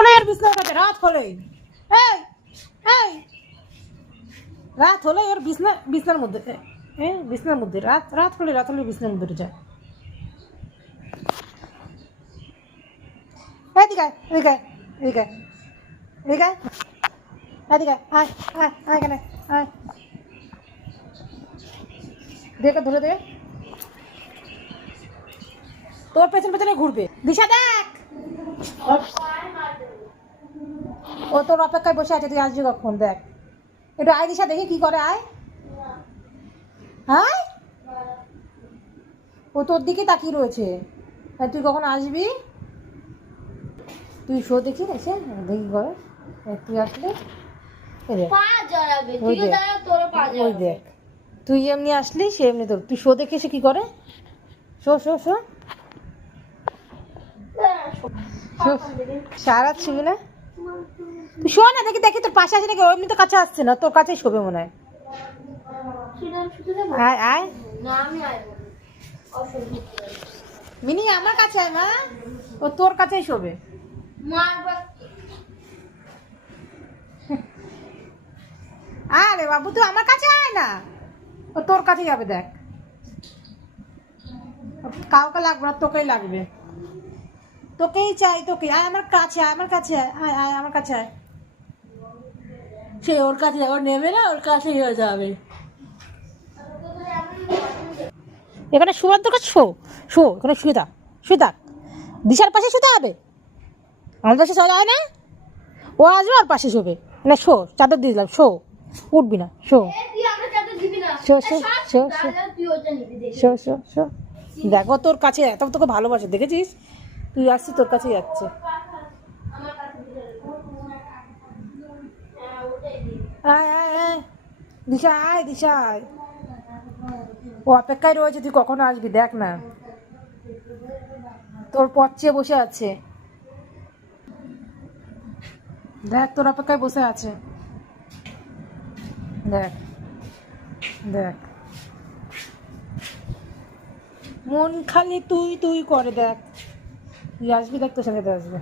হলে আর বিছনার কাছে রাত হলে এই এই রাত হলে ওর বিছনার মধ্যে বিছনার মধ্যে রাত হলে বিছনার মধ্যে যায়। এদিকে এদিকে এদিকে এদিকে এদিকে আয় আয় আয় এখানে আয় দেখে ধরে দে তোর পেছন পেছনে ঘুরবে। দিশা দেখ ও তোর অপেক্ষায় বসে আছে, তুই আসবি কখন দেখ একটু আয় দিশা দেখি কি করে আয় হ্যাঁ ও তোর দিকে তাকিয়ে রয়েছে, তুই কখন আসবি তুই শো দেখি এসে দেখি করে তুই আসলে ওই দেখ তুই এমনি আসলি সে এমনি তোর তুই শো দেখে এসে কি করে শো শো শো সারা ছবি না তুই শো না দেখি দেখি তোর পাশে আসে নাকি, এমনি তো কাছে আসছে না তোর কাছেই শোবে মনে হয়। আয় আয় মিনি আমার কাছে আয় মা, ও তোর কাছেই শোবে। আরে বাবু তুই আমার কাছে আয় না, ও তোর কাছেই যাবে দেখ, কাউকে লাগবে না তোকেই লাগবে, তোকেই চাই তোকে। আয় আমার কাছে আয় আমার কাছে আয় আয় আমার কাছে আয়, সে ওর কাছে ওর নেবে না ওর কাছেই হয়ে যাবে। এখানে শোয়ার দরকার শো শো এখানে শুয়ে থাক দিশার পাশে শুতে হবে, আমার পাশে শোয়া যায় না, ও আসবে আর পাশে শোবে না শো চাদর দিয়ে দিলাম শো উঠবি না show show show show show show show দেখো তোর কাছে এত তোকে ভালোবাসে দেখেছিস, তুই আসছিস তোর কাছে যাচ্ছে। আয় আয় আয় দিশা আয় দিশা আয়, ও অপেক্ষায় রয়েছে তুই কখন আসবি দেখ না, তোর পথ চেয়ে বসে আছে দেখ তোর অপেক্ষায় বসে আছে দেখ দেখ মন খালি তুই তুই করে দেখ, তুই আসবি দেখ তোর সাথে আসবে।